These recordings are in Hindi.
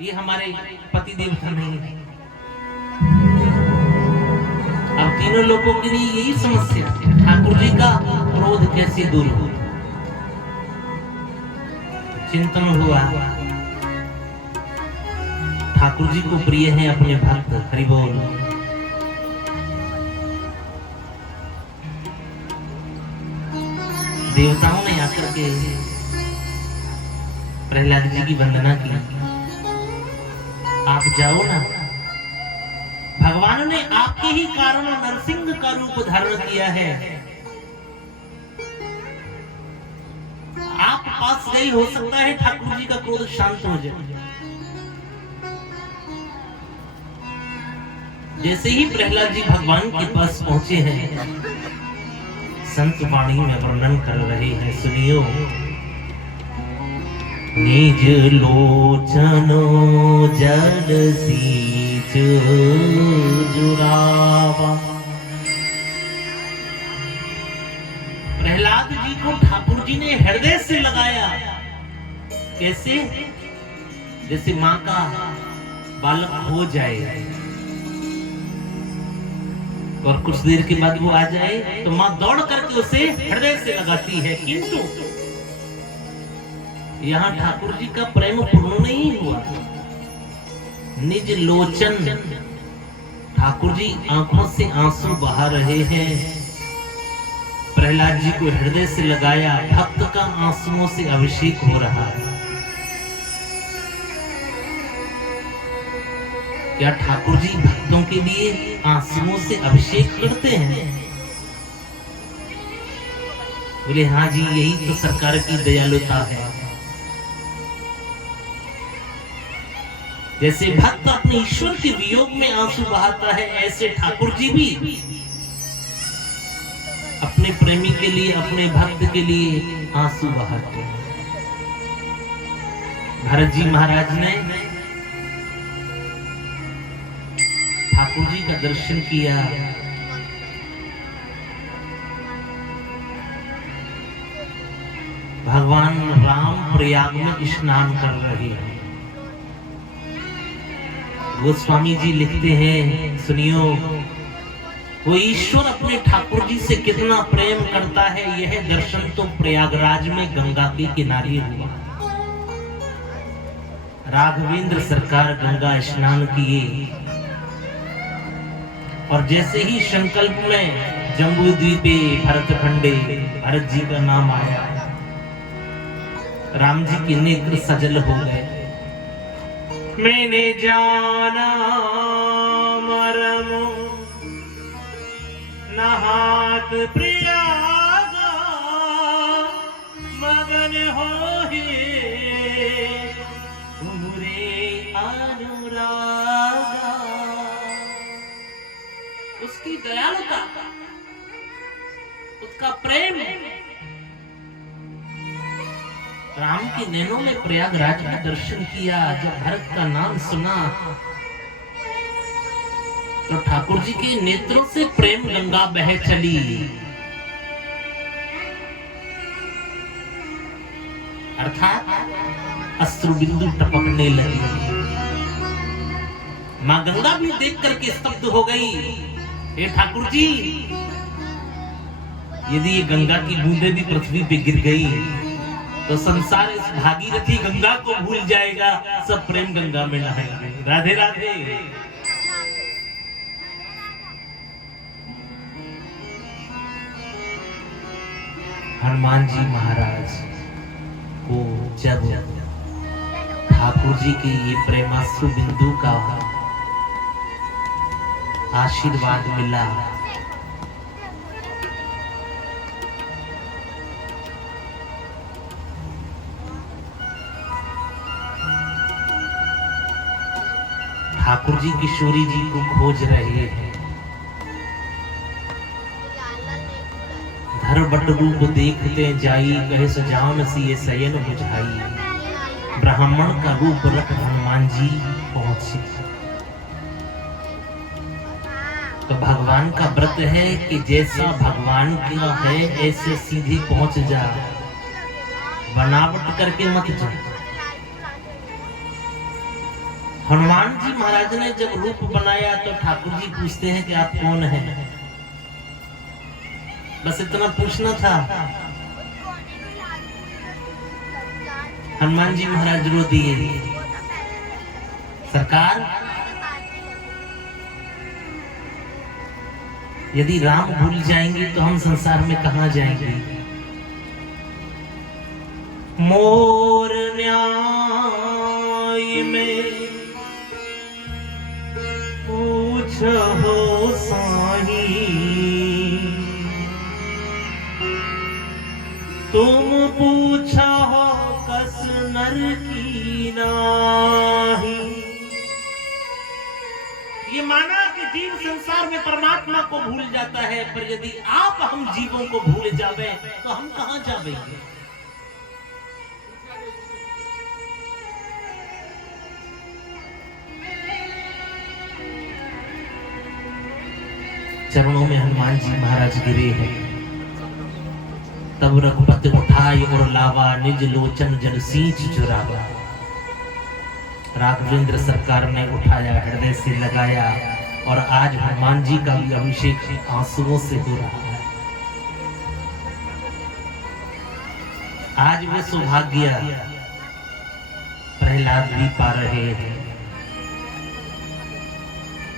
ये हमारे पति देवता नहीं है। अब तीनों लोगों के लिए यही समस्या, ठाकुर जी का क्रोध कैसे दूर हो। चिंतन हुआ, ठाकुर जी को प्रिय है अपने भक्त, हरि बोल। देवताओं ने आकर के प्रहलाद जी की वंदना की, आप जाओ ना, भगवान ने आपके ही कारण नरसिंह का रूप धारण किया है, आप पास गई, हो सकता है ठाकुर जी का क्रोध शांत हो जाए। जैसे ही प्रहलाद जी भगवान के पास पहुंचे हैं, संत वाणी में वर्णन कर रहे हैं, सुनियो। निज लोचनो जल सींच जुरावा। प्रहलाद जी को ठाकुर जी ने हृदय से लगाया। कैसे? जैसे मां का बालक हो जाए और कुछ देर के बाद वो आ जाए तो मां दौड़ करके उसे हृदय से लगाती है, किंतु यहाँ ठाकुर जी का प्रेम पूर्ण नहीं हुआ। निज लोचन, ठाकुर जी आंखों से आंसू बहा रहे हैं, प्रहलाद जी को हृदय से लगाया, भक्त का आंसुओं से अभिषेक हो रहा है। क्या ठाकुर जी भक्तों के लिए आंसुओं से अभिषेक करते हैं? बोले हाँ जी, यही तो सरकार की दयालुता है। जैसे भक्त अपने ईश्वर के वियोग में आंसू बहाता है, ऐसे ठाकुर जी भी अपने प्रेमी के लिए, अपने भक्त के लिए आंसू बहाते हैं। भरत जी महाराज ने ठाकुर जी का दर्शन किया, भगवान राम प्रयाग में स्नान कर रहे हैं। गोस्वामी जी लिखते हैं, सुनियो, वो ईश्वर अपने ठाकुर जी से कितना प्रेम करता है, यह दर्शन तो प्रयागराज में गंगा के किनारे हुआ। राघवेंद्र सरकार गंगा स्नान किए और जैसे ही संकल्प में जम्बू द्वीपे भरतखंडे भरत जी का नाम आया, राम जी के नेत्र सजल हो गए। मैंने जाना मरम नहात प्रियागा, मगन हो ही तुमरे अनुरागा। उसकी दयालुता, उसका प्रेम राम के नैनों में प्रयागराज में दर्शन किया। जब भरत का नाम सुना तो ठाकुर जी के नेत्रों से प्रेम गंगा बह चली। अर्थात अश्रु बिंदु टपकने लगे। मां गंगा भी देख करके स्तब्ध हो गई। हे ठाकुर जी, यदि ये गंगा की बूंदें भी पृथ्वी पे गिर गई तो संसार इस भागीरथी गंगा को भूल जाएगा, सब प्रेम गंगा में नहाएंगे। राधे राधे। हनुमान जी महाराज को जब ठाकुर जी के ये प्रेमाश्रु बिंदु का आशीर्वाद मिला, ठाकुर जी किशोरी जी को खोज रहे हैं। धर बटरू को देखते जाई, कहे सजान सिए सयन बुझाई। ब्राह्मण का रूप रख हनुमान जी पहुंचे। तो भगवान का व्रत है कि जैसा भगवान का है ऐसे सीधे पहुंच जा, बनावट करके मत जा। हनुमान जी महाराज ने जब रूप बनाया तो ठाकुर जी पूछते हैं कि आप कौन हैं? बस इतना पूछना था। हनुमान जी महाराज रो दिए। सरकार, यदि राम भूल जाएंगे तो हम संसार में कहां जाएंगे? मोर न्याय में पूछो साही, तुम पूछो कस नर की नाही। ये माना कि जीव संसार में परमात्मा को भूल जाता है, पर यदि आप हम जीवों को भूल जावे तो हम कहां जावेंगे? चरणों में हनुमान जी महाराज गिरे हैं। तब रघुपति उठाई और लावा, निज लोचन जल सींच चुरावा। राघवेंद्र सरकार ने उठाया, हृदय से लगाया, और आज हनुमान जी का भी अभिषेक आंसुओं से हो रहा है। आज वे सौभाग्य प्रहलाद भी पा रहे हैं।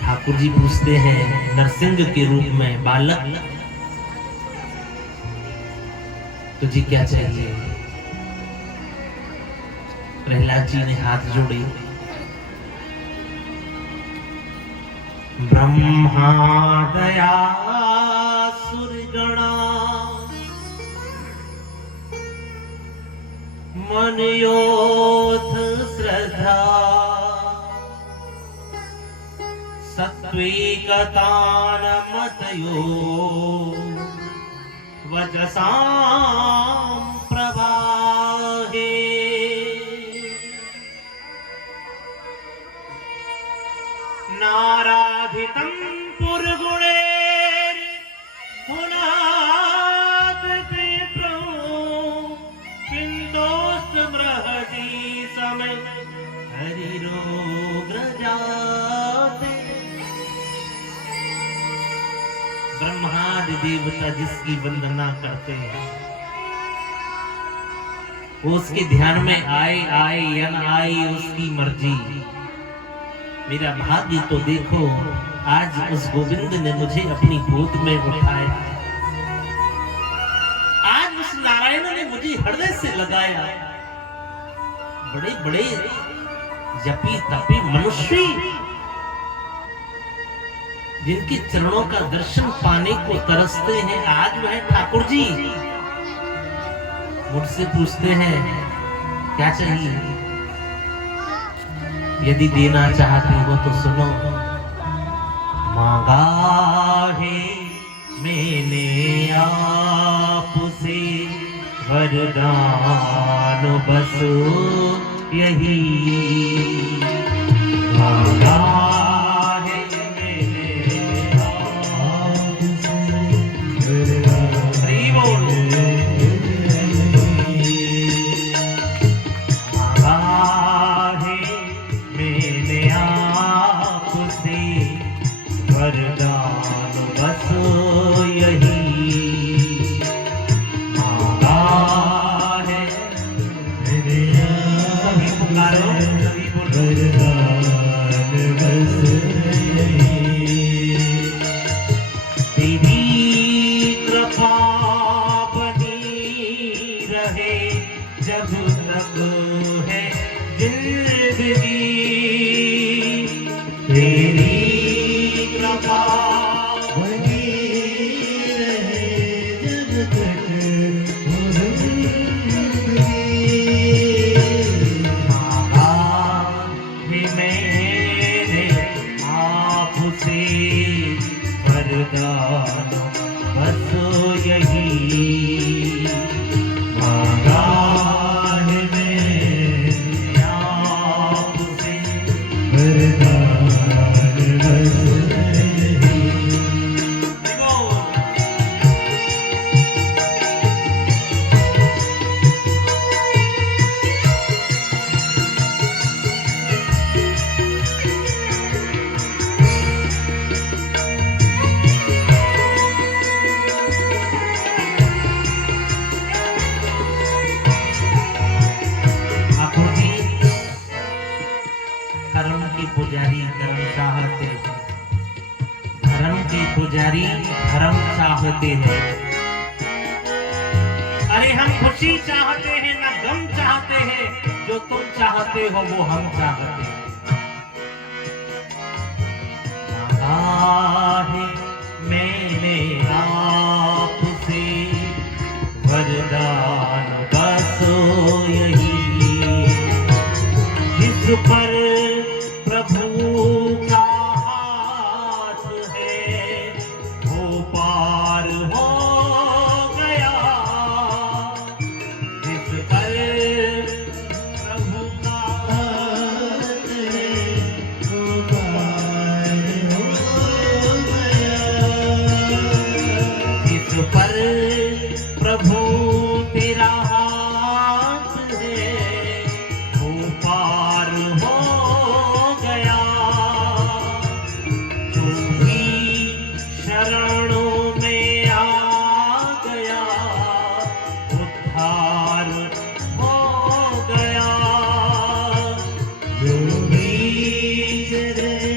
ठाकुर जी पूछते हैं नरसिंह के रूप में, बालक तुझे क्या चाहिए? प्रहलाद जी ने हाथ जोड़े। ब्रह्मा दया सुरगणा, मन योथ श्रद्धा, सत्विकतान मतयो, वचसां प्रवाहे। नाराधितं पुरगुणैर् गुणात् विप्रो, किन्तोऽस्तमृहति समय हरिरोग्रजाते। ब्रह्मादि देवता जिसकी वंदना करते हैं, वो उसके ध्यान में आए आए या न आए उसकी मर्जी। मेरा भाग्य तो देखो, आज उस गोविंद ने मुझे अपनी गोद में उठाया। आज उस नारायण ने मुझे हृदय से लगाया। बड़े बड़े जपी तपी मनुष्य जिनके चरणों का दर्शन पाने को तरसते हैं, आज वह ठाकुर जी मुझसे पूछते हैं क्या चाहिए? यदि देना चाहते हो तो सुनो। मांगा है मैंने आपसे वरदान, बस यही मांगा है मैंने आपसे वरदान। हरि बोल। वरदान बस यही मांगा है मेरे। सभी पुकारो, सभी वरदान बस यही। तेरी कृपा बनी रहे जब तक है जिंदगी, तेरी वरदान बस यही मांगा है मैंने आपसे वरदान बस यही। के पुजारी धर्म चाहते हैं, धर्म के पुजारी धर्म चाहते हैं। अरे हम खुशी चाहते हैं ना गम चाहते हैं, जो तुम चाहते हो वो हम चाहते हैं। है मैंने आपसे वरदान बस यही, जिस पर प्रभु का हाथ है वो पार हो गया, जिस पर प्रभु का हाथ है वो पार हो गया, जिस पर प्रभु तेरा हाथ है वो पार हो गया, जो भी शरणों में आ गया उद्धार हो गया, जो भी शरण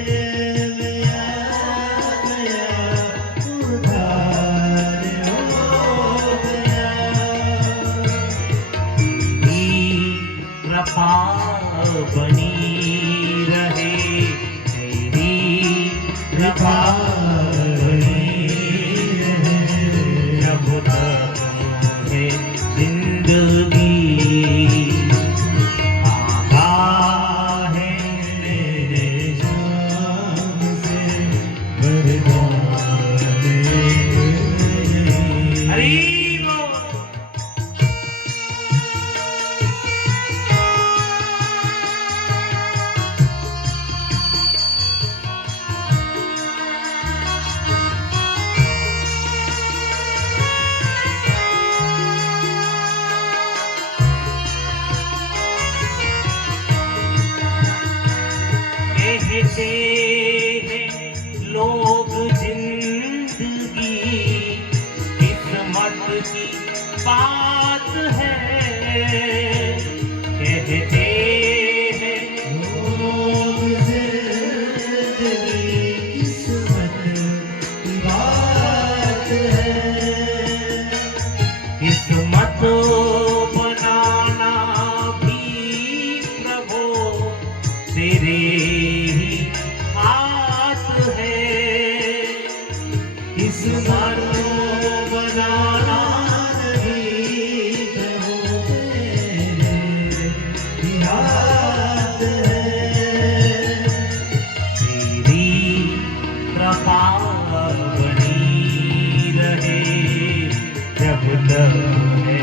में आ गया उद्धार हो गया। कृपा बनी रहे, तेरी कृपा बनी रहे, जब तक है जिंदगी, आगा है मेरे शाम से वरदान हरि बोल। कहते हैं लोग जिंदगी किस्मत की बात है, कहते हैं लोग जिंदगी किस्मत की बात है, किस्मत बनाना भी प्रभु तेरे ही हाथ है, किस्मत बनाना भी प्रभु तेरे ही हाथ है, तेरी कृपा बनी रहे, जब तक है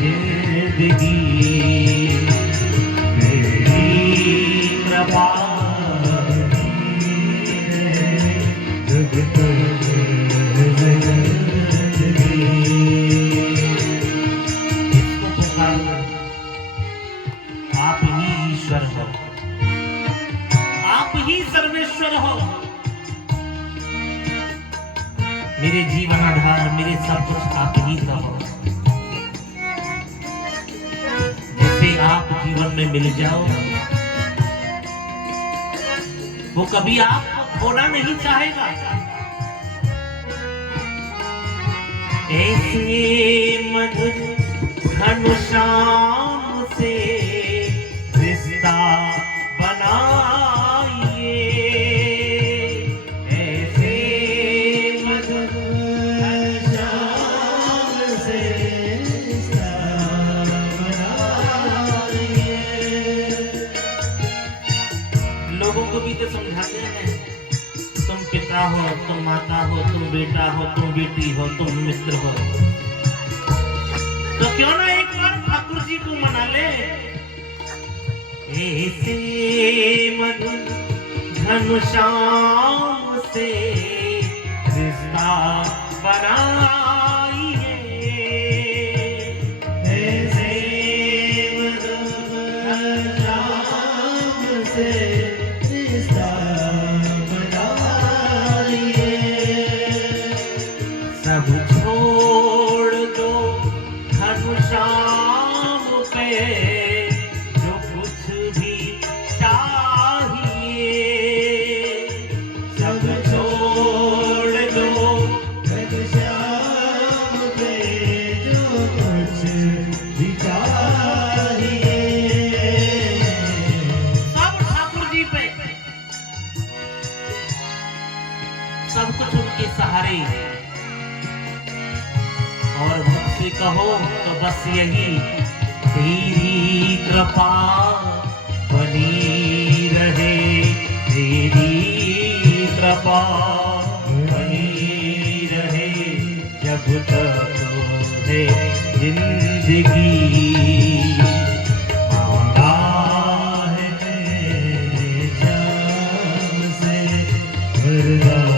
जिंदगी, तेरी कृपा बनी रहे, जब तक है जिंदगी। इसको पुकारो, आप ही ईश्वर हो, आप ही सर्वेश्वर हो, मेरे जीवन आधार, मेरे सब कुछ आप ही का हो। जैसे आप जीवन में मिल जाओ, वो कभी आपको खोना नहीं चाहेगा। ऐसे मधुर घनश्याम से रिश्ता बनाइए, ऐसे मधुर घनश्याम से रिश्ता बनाइए। लोगों को भी तो समझाते हैं, तुम पिता हो, तुम माता हो, तुम बेटा हो, तुम बेटी हो, तुम मित्र हो, तो क्यों ना एक बार ठाकुर जी को मना ले। ऐसे मधुर घनश्याम से रिश्ता बनाइए, ऐसे मधुर घनश्याम से रिश्ता बनाइए। सब छोड़ दो घनश्याम पे, जो कुछ भी चाहिए है और मुझसे कहो तो बस यही, तेरी कृपा बनी रहे, तेरी कृपा बनी रहे, जब तक है जिंदगी। मांगा है जान से वरदान,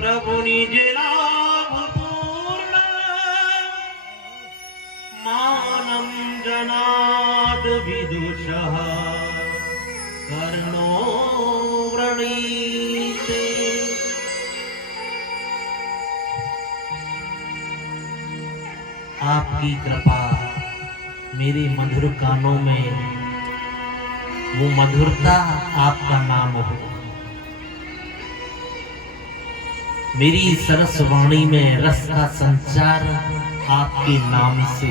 प्रभु निज लाभ पूर्ण, मानं जनाद विदुषः, कर्णो वृणीते। आपकी कृपा मेरे मधुर कानों में वो मधुरता आपका नाम हो, मेरी सरस वाणी में रस का संचार आपके नाम से।